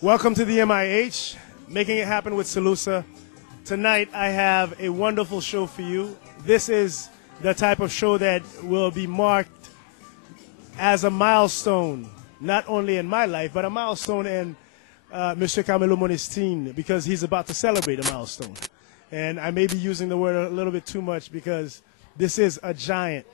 Welcome to the MIH, making it happen with Salusa. Tonight I have a wonderful show for you. This is the type of show that will be marked as a milestone, not only in my life, but a milestone in Mr. CARMELAU MONESTIME, because he's about to celebrate a milestone. And I may be using the word a little bit too much because this is a giant,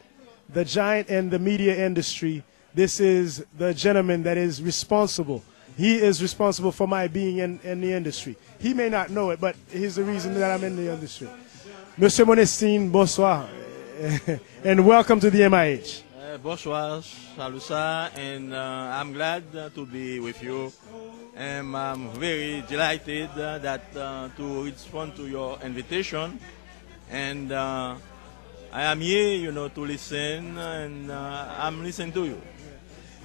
the giant in the media industry. This is the gentleman that is responsible. He is responsible for my being in the industry. He may not know it, but he's the reason that I'm in the industry. Monsieur Monestime, bonsoir, and welcome to the MIH. Bonsoir, Salusa, and I'm glad to be with you. And I'm very delighted to respond to your invitation. And I am here, to listen, and I'm listening to you.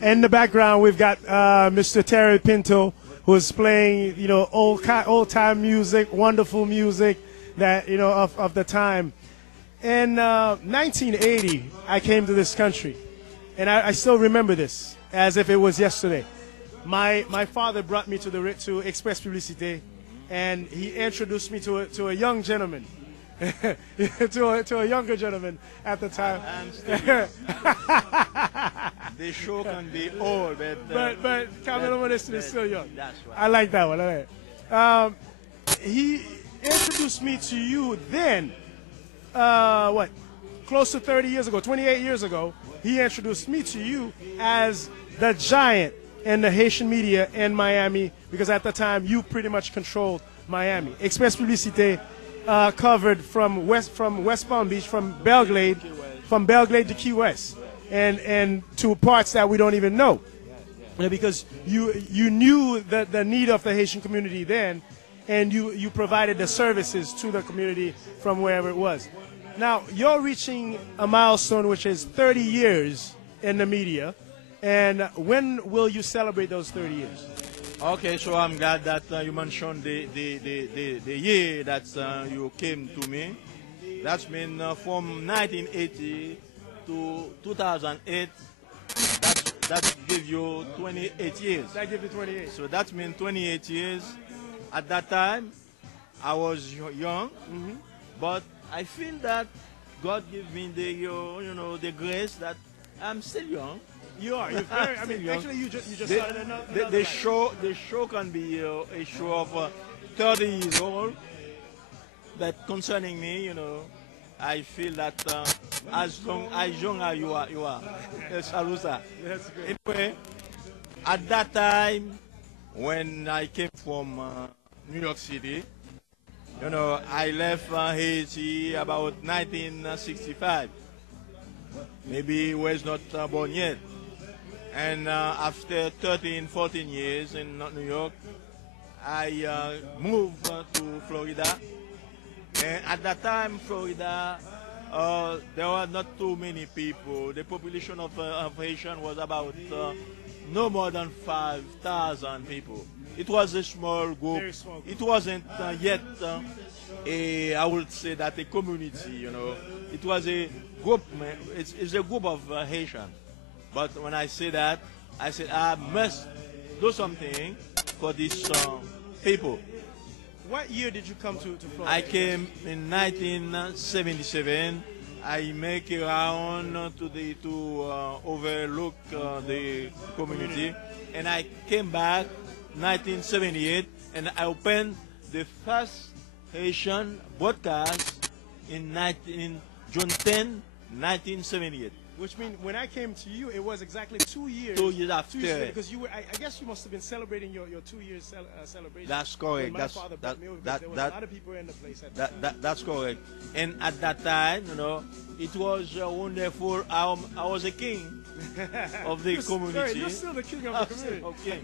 In the background, we've got Mr. Terry Pinto, who's playing, old-time music, wonderful music that, of the time. In 1980, I came to this country, and I still remember this as if it was yesterday. My father brought me to Express Publicité, and he introduced me to a young gentleman. to a younger gentleman at the time. The show can be old, but CARMELAU MONESTIME is still young. That's right. I like that one. I like it. He introduced me to you then. Close to 30 years ago, 28 years ago. He introduced me to you as the giant in the Haitian media in Miami, because at the time you pretty much controlled Miami. Express Publicité covered from West Palm Beach, from Belgrade to Key West, and to parts that we don't even know, because you knew the need of the Haitian community then, and you provided the services to the community from wherever it was. Now you're reaching a milestone which is 30 years in the media, and when will you celebrate those 30 years? Okay, so I'm glad that you mentioned the year that you came to me. That's been from 1980 to 2008. That gives you 28 years. That gives you 28. So that's been 28 years. At that time, I was young, but I feel that God gave me the grace that I'm still young. You are. You're very. I mean, actually, you just started another. The show can be a show of 30 years old, but concerning me, I feel that as young as you are. Salusa. That's great. Anyway, at that time, when I came from New York City, I left Haiti about 1965. Maybe he was not born yet. And after 13, 14 years in New York, I moved to Florida. And at that time, Florida, there were not too many people. The population of Haitian was about no more than 5,000 people. It was a small group. Very small group. It wasn't yet I would say that a community, It was a group, it's a group of Haitians. But when I say that, I said I must do something for these people. What year did you come to Florida? I came in 1977. I make a round to overlook the community, and I came back 1978, and I opened the first Haitian broadcast in June 10, 1978. Which means when I came to you, it was exactly 2 years. 2 years after. 2 years, because you were, I guess you must have been celebrating your 2 years celebration. That's correct. When my father brought me over, there was a lot of people in the place at that. That's correct. And at that time, it was wonderful. I was a king of the community. You're still the king of the community. Okay.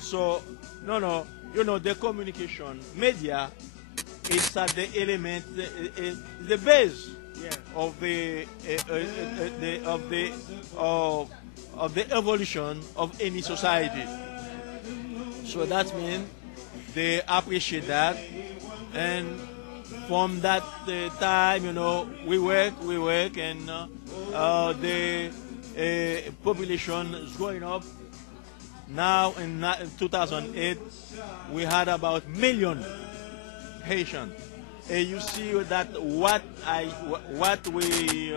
So, the communication, media, is at the element, the base. Yeah. Of the evolution of any society. So that means they appreciate that, and from that time, we work, and the population is growing up Now in 2008, we had about million Haitian. And you see that what we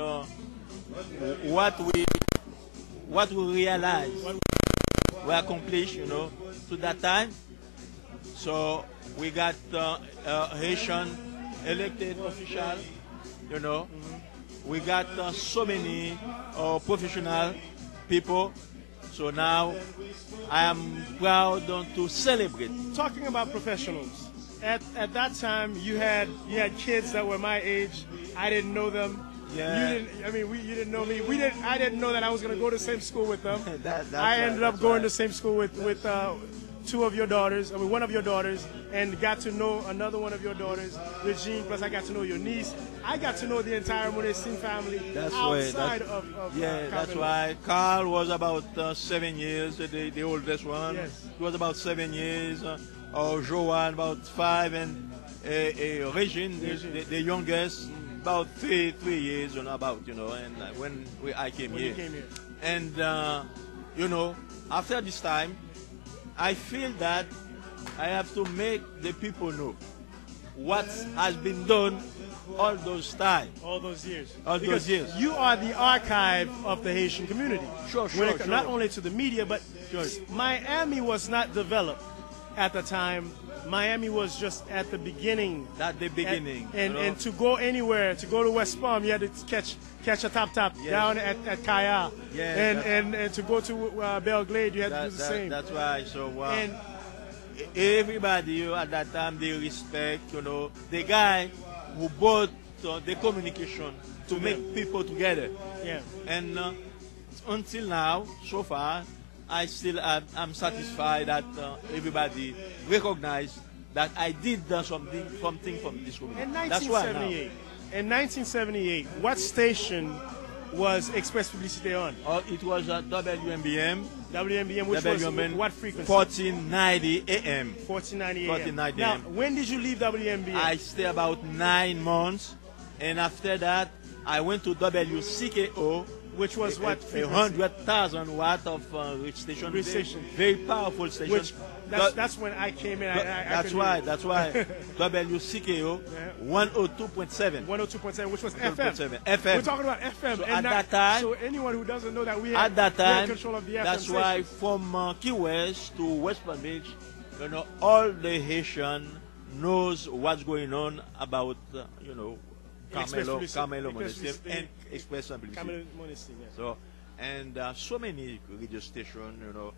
realize, we accomplished, you know, to that time. So we got Haitian elected official, you know. We got so many professional people. So now I am proud to celebrate. Talking about professionals, at that time you had kids that were my age. I didn't know them. Yeah. You didn't know me. I didn't know that I was going to go to the same school with them. I ended up going to the same school with two of your daughters. One of your daughters, and got to know another one of your daughters, Regine. Plus, I got to know your niece. I got to know the entire MONESTIME family outside of that's why Carl was about 7 years, the oldest one. Yes. He was about 7 years. Joanne about 5, and Regine, the youngest, about three years, you know, and when I came here. And, you know, after this time, I feel that I have to make the people know what has been done all those time. All those years. Those years. You are the archive of the Haitian community. Sure. Not only to the media, but Miami was not developed at the time. Miami was just at the beginning. And to go anywhere, to go to West Palm, you had to catch a top down at Kaya. And to go to Belle Glade, you had to do the same. That's why. So and everybody at that time, they respect, you know, the guy who brought the communication to make people together. Yeah. And until now, so far, I'm satisfied that everybody recognized that I did something from this community. That's why now. In 1978, what station was Express Publicité on? It was WMBM. WMBM, which was what frequency? 1490 AM. 1490 AM. Now, when did you leave WMBM? I stayed about 9 months, and after that, I went to WCKO, which was what? 100,000 watt of rich station. Very powerful station. That's when I came in. That's why WCKO 102.7. 102.7, which was FM. FM. We're talking about FM. So at that time, so anyone who doesn't know that we had control of the FM that's station. why from Key West to West Palm Beach, you know, all the Haitian knows what's going on about, you know, CARMELAU MONESTIME and Express Publicité. So, and so many radio stations, you know.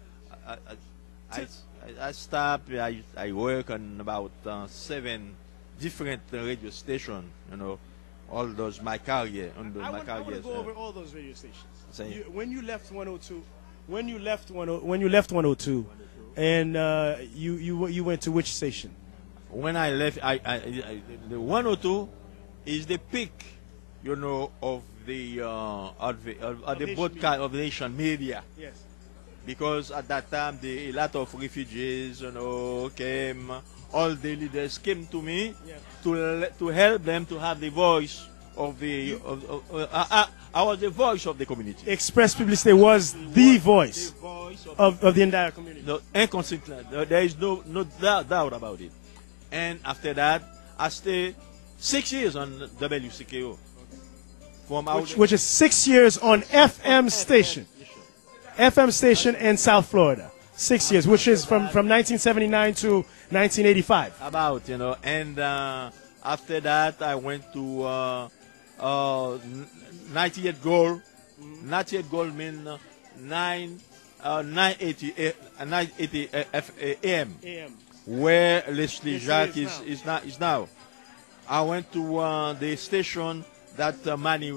I stopped, I work on about 7 different radio stations, you know, all those, my career. I want to go over all those radio stations. When you left 102, and you went to which station? When I left, the 102 is the peak, you know, of the broadcast of the Haitian media. Yes. Because at that time, a lot of refugees, you know, came. All the leaders came to me to help them to have the voice of the. I was the voice of the community. Express Publicité was the voice of the entire community. No, inconsistent. There is no doubt about it. And after that, I stayed 6 years on WCKO. Which is 6 years on FM station. FM station in South Florida. 6 years, which is from 1979 to 1985. About, you know, and after that I went to 98 Gold. 98 Gold means 980 AM, where Leslie Jacques is now. I went to the station that Manny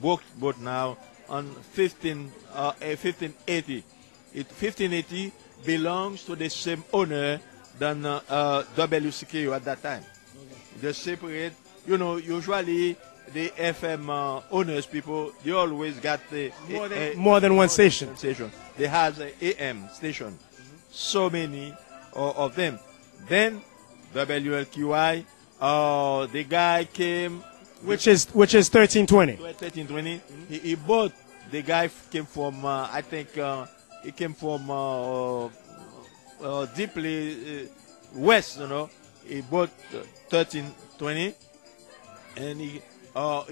bought now on 1580. 1580 belongs to the same owner than WCKO at that time. They separate, you know, usually the FM owners, people, they always got more than one station. They have an AM station. So many of them. Then WLQI, the guy came. Which is 1320. 1320. He bought. The guy came from I think he came from deeply west, you know. He bought 1320, and he bought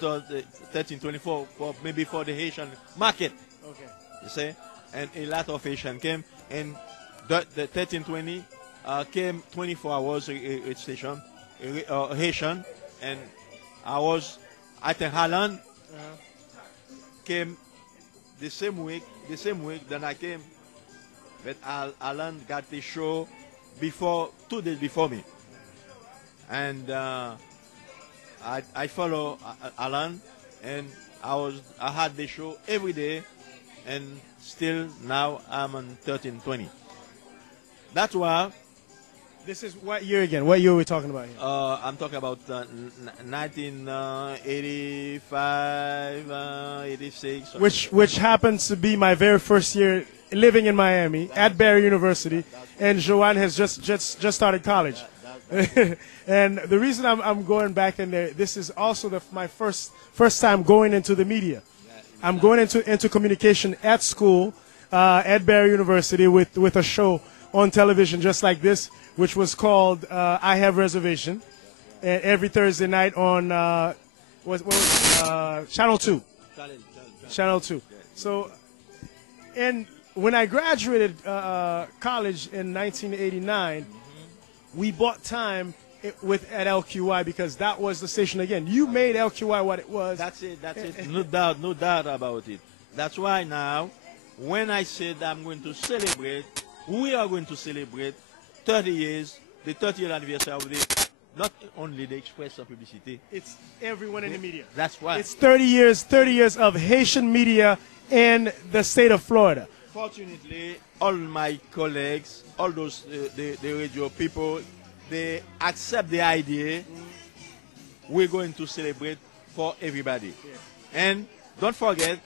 the 1324 for maybe for the Haitian market. Okay. You see, and a lot of Haitian came, and the 1320 came 24 hours a station, Haitian, and I think Hallan came the same week that I came, but Hallan got the show before 2 days before me, and I follow Hallan, and I had the show every day, and still now I'm on 1320. That's why. This is what year again? What year are we talking about here? I'm talking about 1985, 86. Which happens to be my very first year living in Miami at Barry University, and Joanne has just started college. And the reason I'm going back in there, this is also my first time going into the media. I'm going into communication at school, at Barry University with a show on television just like this, which was called I Have Reservation, and every Thursday night on Channel 2. Channel 2. So, and when I graduated college in 1989, we bought time at LQI because that was the station again. You made LQI what it was. That's it. No doubt about it. That's why now, when I said I'm going to celebrate, we are going to celebrate 30 years, the 30th anniversary of not only the Express of Publicity. It's everyone in the media. That's why. It's 30 years of Haitian media in the state of Florida. Fortunately, all my colleagues, all those the radio people, they accept the idea. We're going to celebrate for everybody. Yeah. And don't forget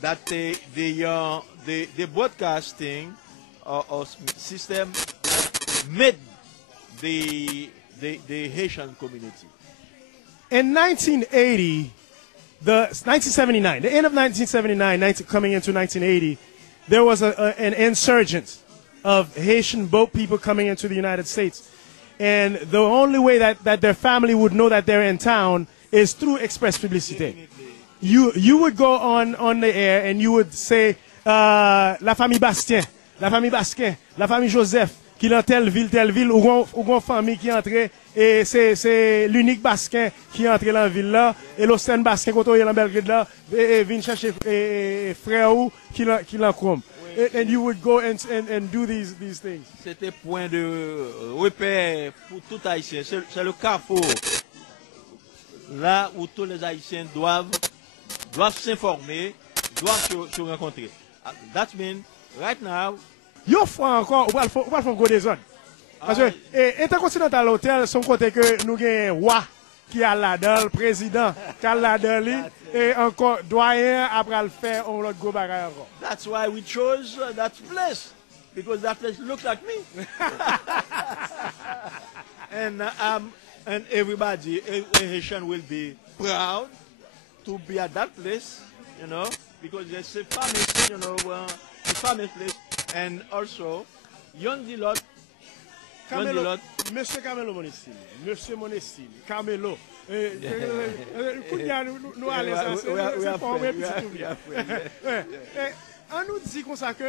that the broadcasting system made the Haitian community. In 1980, 1979, the end of 1979, coming into 1980, there was an insurgence of Haitian boat people coming into the United States. And the only way that their family would know that they're in town is through Express Publicité. You would go on the air and you would say, La famille Bastien, la famille Basquin, la famille Joseph, qui dans telle ville, ou une famille qui entre, et c'est l'unique Basquin qui entre dans la ville là, et l'Osten Basquin, quand on est dans Belgrade là, et vient chercher frère ou qui l'en chrome. And you would go and do these things. C'était point de repère pour tout Haïtien. C'est le carrefour là où tous les Haïtiens doivent s'informer, doivent se rencontrer. That means right now. Yo faut encore, on va faire go des zones. Parce que Intercontinental Hotel, son côté que nous avons roi qui a là-dedans, le président qui a là-dedans, et encore doyen après le faire, on l'autre go bagay encore. That's why we chose that place, because that place looks like me. And everybody, every Haitian will be proud to be at that place, you know, because it's a famous, you know, a famous place. And also, Yondilot, Monsieur Carmelo Monestime, Monsieur Monestime, Carmelo. Nous allons à c'est pour un petit oublier. On nous dit comme ça que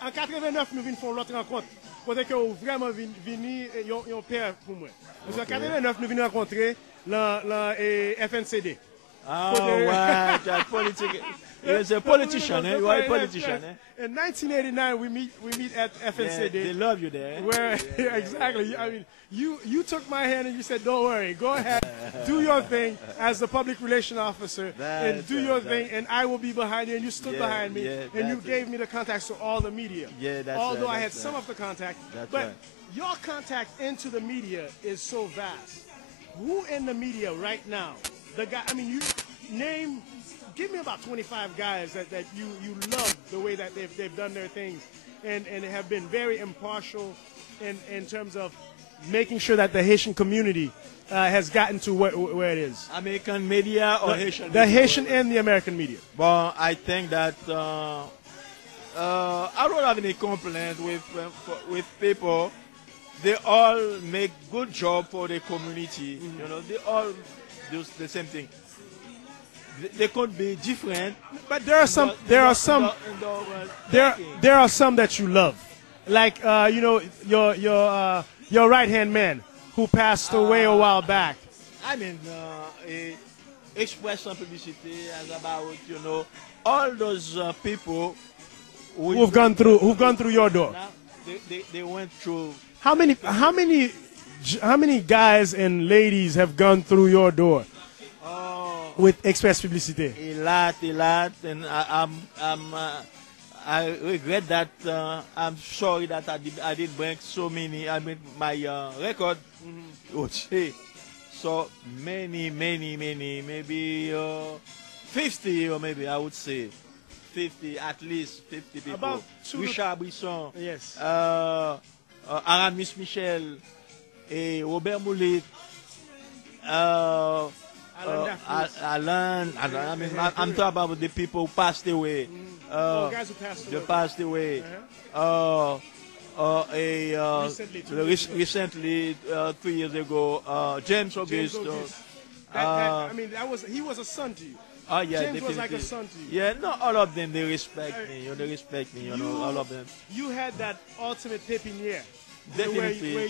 en 89 nous venons faire l'autre rencontre. Parce que vraiment venir un père pour moi. Parce qu'en 89 nous venons rencontrer la FNCD. Ah ouais, politique. You're a politician, eh? You are a politician, eh? In 1989, we meet at FNCD. They love you there. Where exactly? I mean, you took my hand and you said, "Don't worry, go ahead, do your thing as the public relation officer, and do your thing, and I will be behind you." And you stood behind me, and you gave me the contacts to all the media. Yeah, that's although right, I had some of the contact, but your contact into the media is so vast. Who in the media right now? The guy. I mean, you name. Give me about 25 guys that you love the way that they've done their things and have been very impartial in terms of making sure that the Haitian community has gotten to where it is? American media or Haitian? The Haitian and the American media. Well, I think that I don't have any complaint with people. They all make good job for the community. You know, they all do the same thing. They could be different, but there are some that you love, like you know, your right hand man who passed away a while back. I mean, Express and Publicity is about, you know, all those people who've gone through your door. They went through. How many guys and ladies have gone through your door with Express Publicity? A lot, and I regret that. I'm sorry that I didn't break so many. I mean, my record would say so many, maybe 50, or maybe I would say 50, at least 50 people. About Richard Brisson, yes, Aramis Michel, Robert Moulet, Hallan. I mean, I'm talking about the people who passed away. Guys who passed away. Recently, 3 years ago, James Augusto. He was a son to you. Oh yeah, James definitely. was like a son to you. Yeah, no, all of them, they respect me. You know, they respect me. You know, all of them. You had that ultimate pépinière. Definitely. Where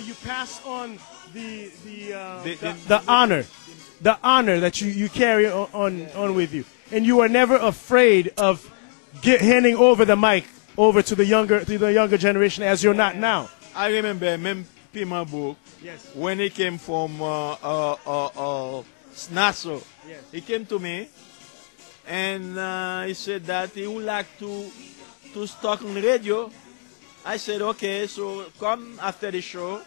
you pass on the honor that you carry on with you, and you are never afraid of handing over the mic over to the younger generation, as you're not now. I remember Pima Book, yes, when he came from Nassau. Yes. He came to me and he said that he would like to talk on the radio. I said, okay, so come after the show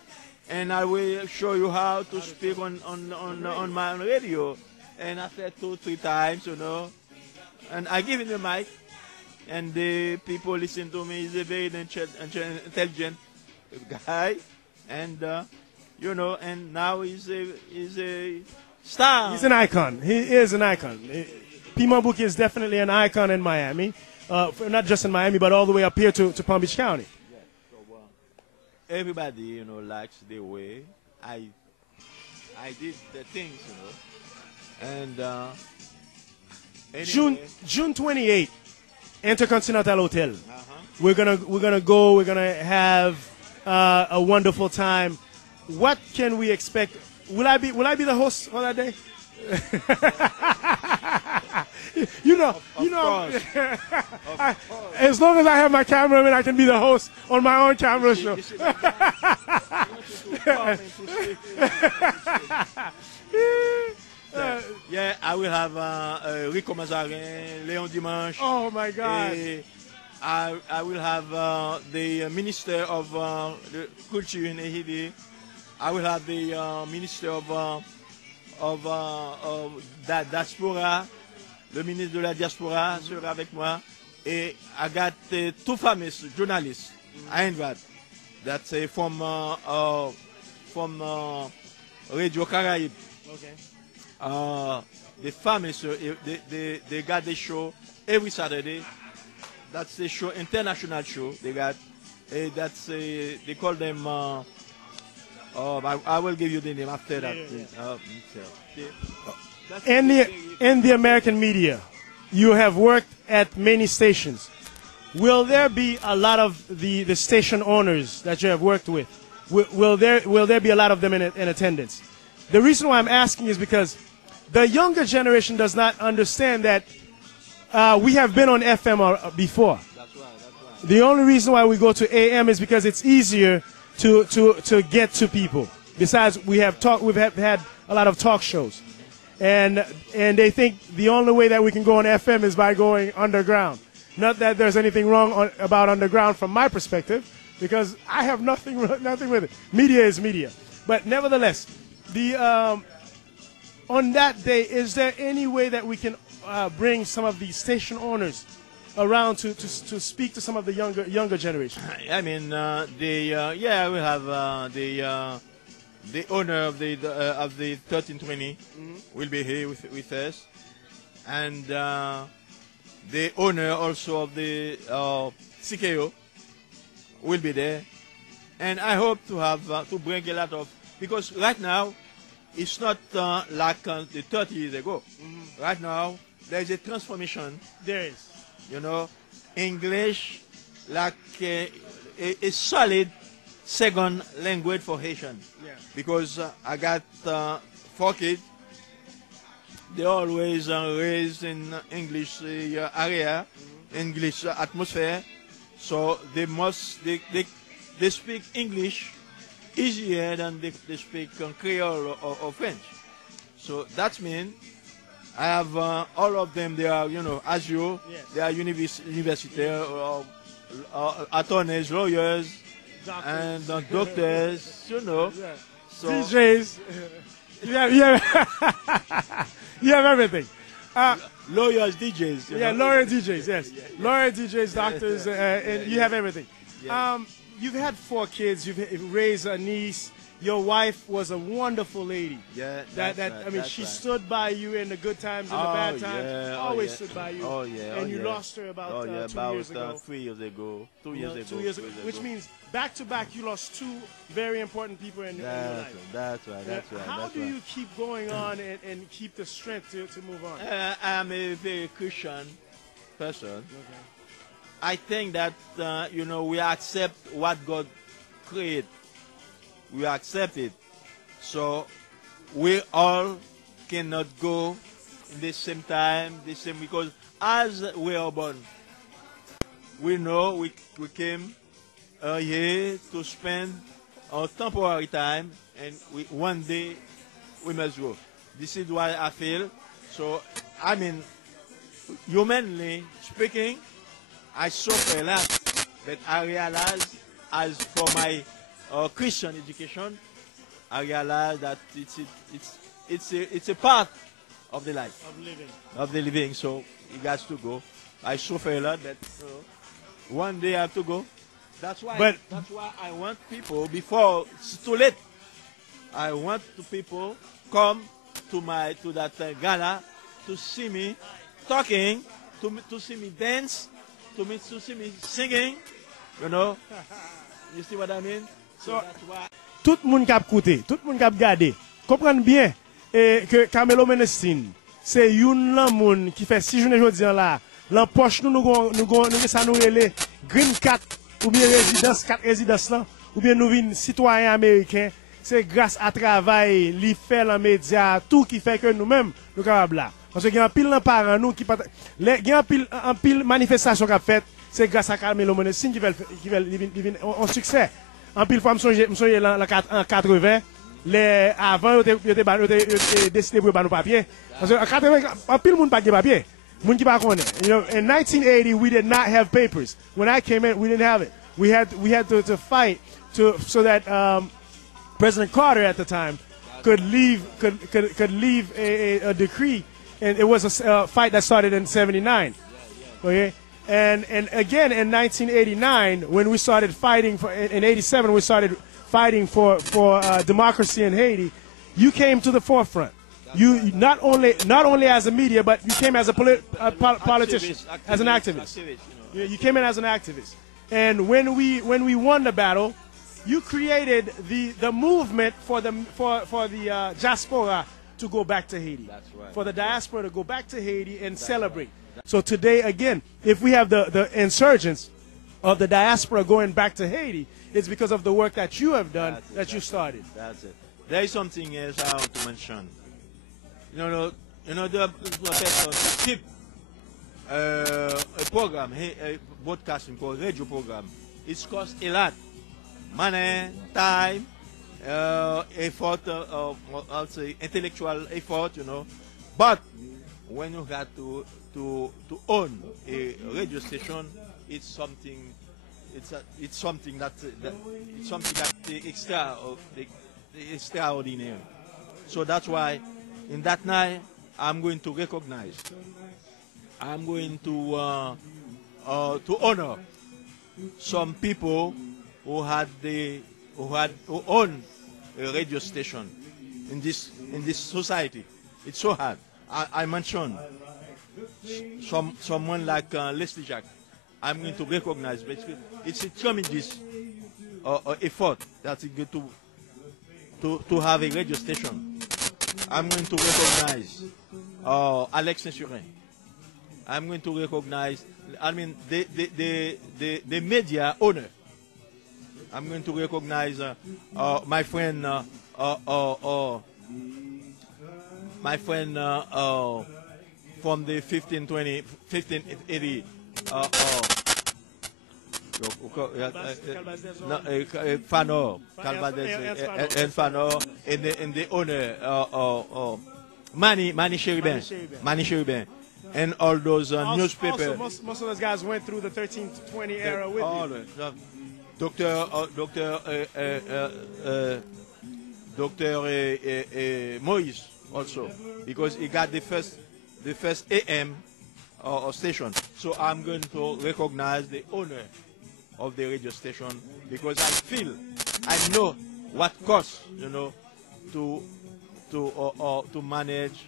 and I will show you how to speak on my radio. And after 2-3 times, you know, and I give him the mic, and the people listen to me. He's a very intelligent guy, and you know, and now he's a star. He's an icon. He is an icon. Pima Book is definitely an icon in Miami, not just in Miami, but all the way up here to Palm Beach County. Yeah, so, everybody, you know, likes the way I did the things, you know, and anyway. June 28th, Intercontinental Hotel. We're gonna go. We're gonna have a wonderful time. What can we expect? Will I be the host on that day? you know. As long as I have my cameraman, I can be the host on my own camera show. Yeah, I will have Rico Mazarin, Léon Dimanche. Oh my God! I will have the Minister of the Culture in Haiti. I will have the Minister of Diaspora, le ministre de la Diaspora sera avec moi. Et I got 2 famous journalists I invite. That's from Radio Caraïbe. Okay. The famous, they got the show every Saturday. That's the show, international show. They got, they call them. I will give you the name after that. In the American media, you have worked at many stations. Will there be a lot of the station owners that you have worked with? Will there be a lot of them in attendance? The reason why I'm asking is because the younger generation does not understand that we have been on FM before. That's right. The only reason why we go to AM is because it's easier to get to people. Besides, we've had a lot of talk shows, and they think the only way that we can go on FM is by going underground. Not that there's anything wrong about underground from my perspective, because I have nothing with it. Media is media. But nevertheless, on that day, is there any way that we can bring some of these station owners around to speak to some of the younger generation? I mean, yeah, we have the owner of the 1320 will be here with us, and the owner also of the CKO will be there, and I hope to have to bring a lot of, because right now it's not like the 30 years ago. Right now there is a transformation. There is. You know, English like a solid second language for Haitian. Yeah. Because I got 4 kids. They always raised in English area, English atmosphere. So they speak English easier than they speak Creole or French. So that means I have all of them. They are, you know, as you, yes. They are university attorneys, lawyers, Doctors. and doctors. You know, Yeah. so DJs. you have you have everything. lawyers, DJs. Yeah, lawyer DJs. Yes, lawyer DJs, doctors, and you have everything. Yeah. You've had 4 kids. You've raised a niece. Your wife was a wonderful lady. Yeah, I mean, she stood by you in the good times and the bad times. Yeah, Always stood by you. Oh yeah. And you lost her about 2 years ago. 3 years ago. 2 years ago. 2 years ago. Which means back to back, you lost 2 very important people in your life. That's right. How do you keep going on and keep the strength to move on? I am a very Christian person. Okay. I think that you know, we accept what God created. We accept it. So we all cannot go in the same time, because as we are born, we know we came here to spend our temporary time, and one day we must go. This is why I feel. So I mean, humanly speaking, I suffer a lot, but I realize, as for my Christian education, I realize that it's a part of the life of the living. So it has to go. I suffer a lot, but one day I have to go. That's why I want people, before it's too late, I want people come to that gala to see me talking, to see me dance, to see me singing. You know, you see what I mean? So that's why. Tout le monde qui a écouté, tout le monde qui a regardé, comprendre bien que CARMELAU Monestime, c'est une monde qui fait 6 journées aujourd'hui là, l'empoche nous ça nous relève green card ou bien résidence 4 résidence là, ou bien nous vinn citoyen américain, c'est grâce à travail, li fait dans média, tout qui fait que nous-mêmes nous capables là. Parce que il y a un pile parents nous qui il y a un pile manifestation qu'a fait, c'est grâce à CARMELAU Monestime qui veut un succès. En pile fois, je suis en 80, avant, ils décidé pour nous papier. Parce qu'en 80, en pile, monde pas de papier. Monde qui pas connaît. You know, in 1980, we did not have papers. When I came in, we didn't have it. We had to fight so that President Carter at the time could leave a decree, and it was a fight that started in '79. Okay. And again in 1989, when we started fighting in '87, we started fighting for democracy in Haiti. You came to the forefront. You not only as a media, but you came as a politician, as an activist. You came in as an activist. And when we won the battle, you created the movement for the diaspora to go back to Haiti. That's right. For the diaspora to go back to Haiti and celebrate. So today, again, if we have the insurgents of the diaspora going back to Haiti, it's because of the work that you have done, that you started. That's it. There is something else I want to mention. The keep a program, a broadcasting program, radio program, it costs a lot. Money, time, effort, I'll say intellectual effort, you know. But when you got to own a radio station, it's something that's extraordinary. So that's why in that night I'm going to recognize. I'm going to to honor some people who own a radio station in this society. It's so hard. I mentioned someone like Leslie Jack. I'm going to recognize, but it's a tremendous effort that is going to have a radio station. I'm going to recognize Alex Sensurin. I'm going to recognize, I mean, the media owner. I'm going to recognize my friend from the 1580 Fanor, and Fanor, and the owner Manny Cherubin, and all those newspapers. Most of those guys went through the 1320 era with you. Dr. Moise also, because he got the first AM station. So I'm going to recognize the owner of the radio station, because I know what costs, to manage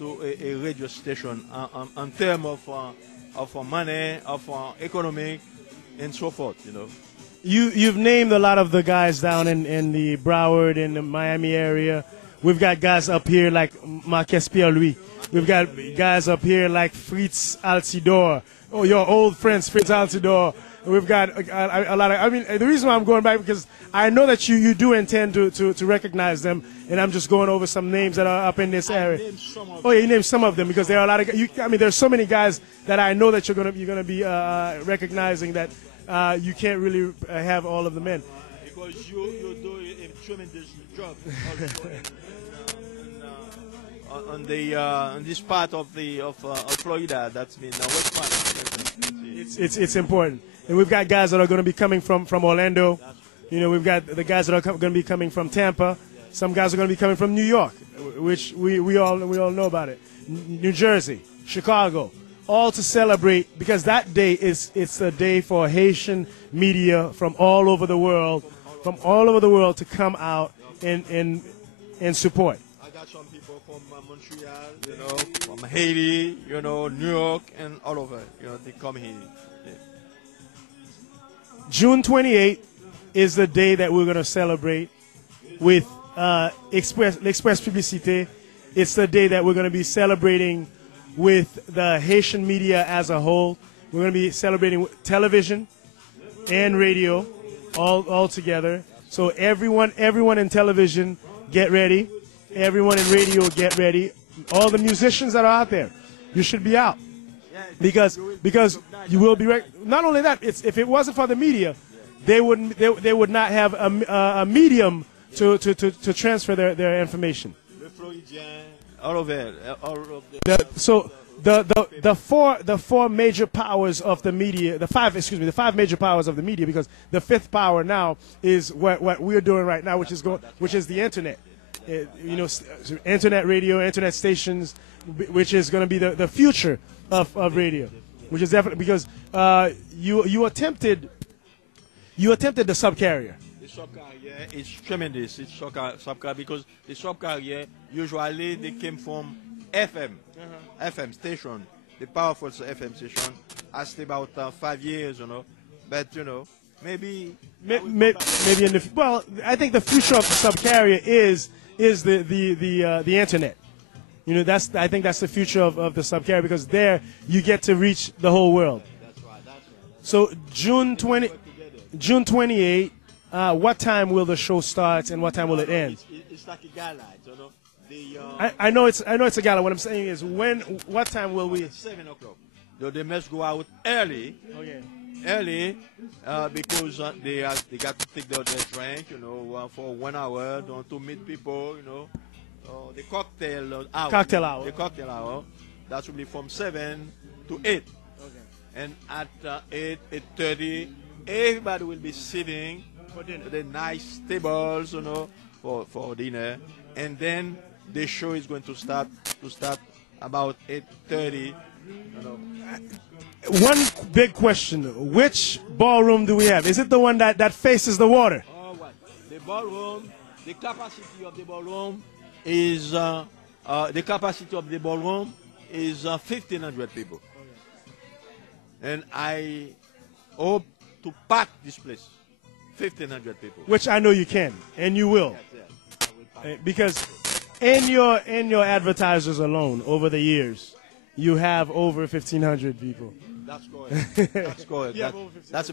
a radio station in terms of money, of economic, and so forth. You've named a lot of the guys down in the Broward and the Miami area. We've got guys up here like Marques Pierre-Louis. We've got guys up here like Fritz Altidore. Oh, your old friends, Fritz Altidore. We've got a lot of, I mean, the reason why I'm going back, because I know that you do intend to recognize them, and I'm just going over some names that are up in this area. Oh, yeah, you named some of them, because there are a lot of, I mean, there's so many guys that I know that you're gonna be recognizing that you can't really have all of the men. Because you do a tremendous job on this part of Florida. That's been West Palm. It's important. And we've got guys that are going to be coming from Orlando. We've got the guys that are going to be coming from Tampa. Some guys are going to be coming from New York, which we all know about it. New Jersey, Chicago, all to celebrate, because that day it's a day for Haitian media from all over the world, to come out and support. I got some people from Montreal, from Haiti, New York, and all over. They come here. Yeah. June 28th is the day that we're going to celebrate with L'Express Publicité. It's the day that we're going to be celebrating with the Haitian media as a whole. We're going to be celebrating television and radio all together. So everyone in television, get ready. Everyone in radio, get ready. All the musicians that are out there, you should be out, because you will be. Not only that, if it wasn't for the media, they would not have a medium to transfer their information. All of it. The four major powers of the media, the five major powers of the media, because the fifth power now is what we're doing right now, which is the internet. Internet radio, internet stations, which is going to be the future of radio, which is definitely, because you attempted the subcarrier. The subcarrier is tremendous. It's subcarrier, because the subcarrier usually they came from FM station, the powerful FM station. Lasted about 5 years, but maybe in the, well, I think the future of the subcarrier is the internet. I think that's the future of the subcarrier, because there you get to reach the whole world. That's right. So June 28. What time will the show start and what time will it end? It's like a gala, I know it's a gala. What I'm saying is, what time will we? 7 o'clock. They must go out early. Okay. Early, because they got to take their drink, for 1 hour, to meet people, the cocktail hour. The cocktail hour. That will be from 7 to 8. Okay. And at 8:30, everybody will be sitting for dinner. The nice tables, for dinner, and then the show is going to start about 8:30, You know. One big question: which ballroom do we have? Is it the one that faces the water? Oh, what? The ballroom, the capacity of the ballroom is 1,500 people, and I hope to pack this place, 1,500 people. Which I know you can, and you will. Yes, I will pack. Because in your advertisers alone over the years, you have over 1,500 people. That's correct. That's correct. That's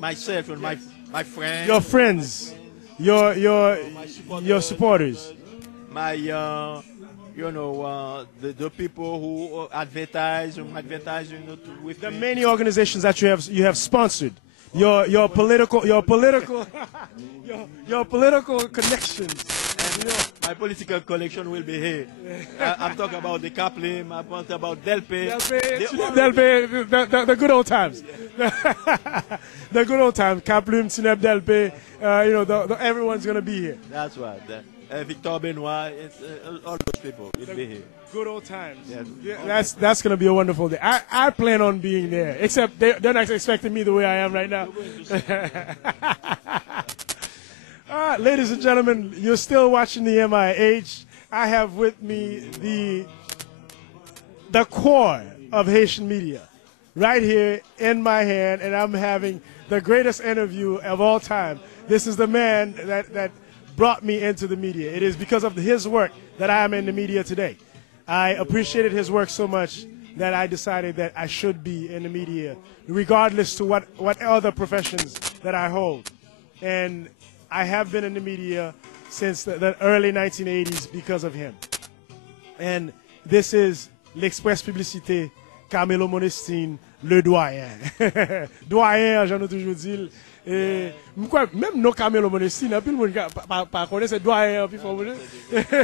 myself and my friends. Your friends, your supporters. My the people who advertise with The me. many organizations that you have sponsored. Your political connections. My political collection will be here. I'm talking about the Kaplim, I'm talking about Delpe. The good old times. The good old times. Kaplim, Sineb Delpe, everyone's going to be here. That's right. Victor Benoit, all those people will be here. Good old times. Yes. That's going to be a wonderful day. I plan on being there, except they're not expecting me the way I am right now. Ladies and gentlemen, you're still watching the MIH. I have with me the core of Haitian media right here in my hand, and I'm having the greatest interview of all time. This is the man that brought me into the media. It is because of his work that I am in the media today. I appreciated his work so much that I decided that I should be in the media, regardless to what other professions that I hold. And I have been in the media since the early 1980s because of him. And this is l'Express Publicité, CARMELAU Monestime, le doyen. Doyen, j'en ai toujours dit. Même nos CARMELAU Monestime, puis le monde pas connaît c'est doyen, puis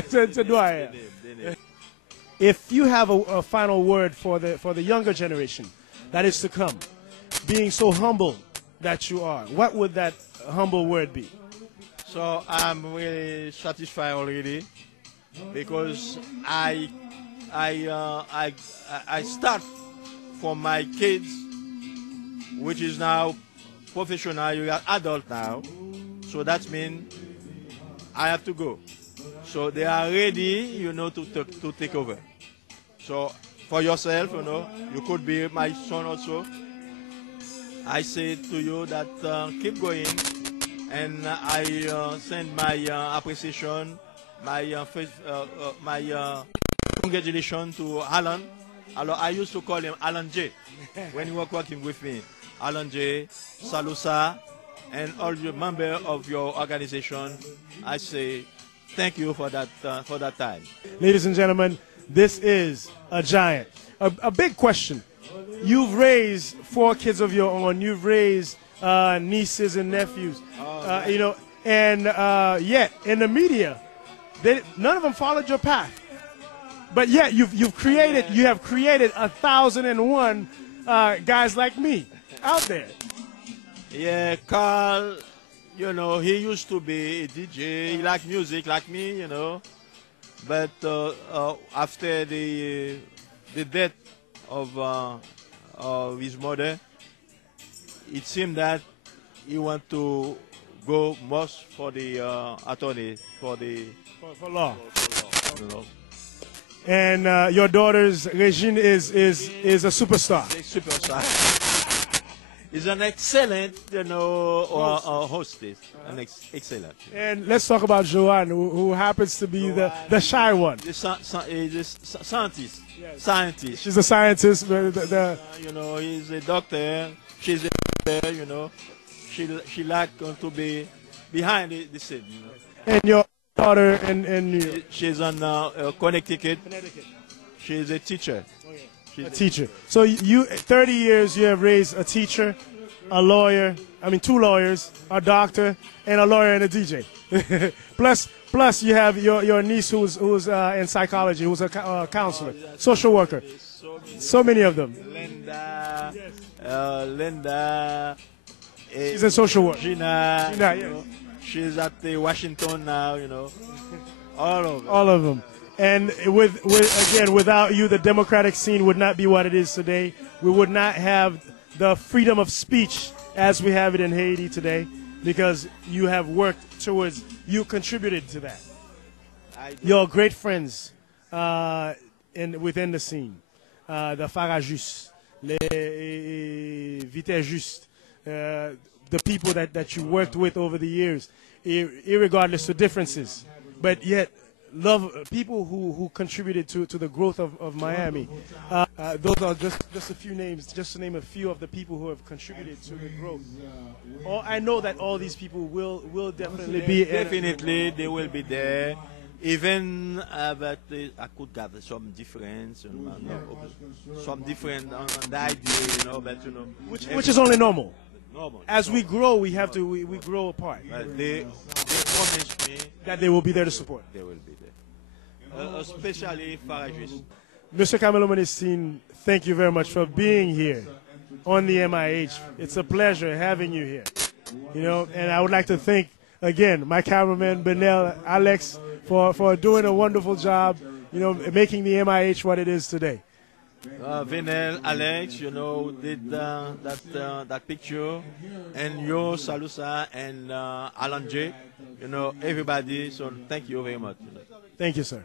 c'est doyen. If you have a final word for the younger generation that is to come, being so humble that you are, what would that humble word be? So I'm really satisfied already because I start from my kids, which is now professional, you are adult now. So that means I have to go. So they are ready, to take over. So for yourself, you could be my son also. I say to you that keep going, and I send my appreciation, my congratulations to Hallan. I used to call him Hallan J when he was working with me. Hallan J, SALUSA, and all the members of your organization. I say thank you for that time. Ladies and gentlemen, this is a giant. A big question. You've raised 4 kids of your own. You've raised nieces and nephews. And yet in the media, none of them followed your path. But yet you have created 1,001 guys like me out there. Yeah, Carl. He used to be a DJ. He liked music like me, But after the death of his mother, it seemed that he want to go most for the attorney, for law. And your daughter's Regine is a superstar. A superstar. Is an excellent, hostess. Excellent. And let's talk about Joanne, who happens to be the shy one. The scientist. Yes. Scientist. She's a scientist. He's a doctor. She's a doctor. She like to be behind the scene. And your daughter in she's on Connecticut. She's a teacher. A teacher. So you, 30 years, you have raised a teacher, a lawyer, 2 lawyers, a doctor, and a lawyer and a DJ. plus you have your niece who's in psychology, who's a counselor, social worker. So many of them. Linda. She's in social work. Gina, yes. She's at the Washington now, All of them. All of them. And again, without you, the democratic scene would not be what it is today. We would not have the freedom of speech as we have it in Haiti today, because you have worked towards, you contributed to that. You're great friends within the scene. The Farajus, les Vite Just, the people that you worked with over the years, irregardless of differences, but yet love people who contributed to the growth of Miami. Those are just a few names, just to name a few of the people who have contributed to the growth. I know that all these people will definitely be. Definitely, they will be there. Even but I could gather some difference, some different idea, but which is only normal. Normal. As we grow, we have to we grow apart. They promised me that they will be there to support. They will be there, especially Farajis. Mr. CARMELAU Monestime, thank you very much for being here on the MIH. It's a pleasure having you here. And I would like to thank again my cameraman Benel, Alex, for doing a wonderful job, making the MIH what it is today. Venel, Alex, did that picture, and your Salusa and Hallan J, everybody. So thank you very much. Thank you, sir.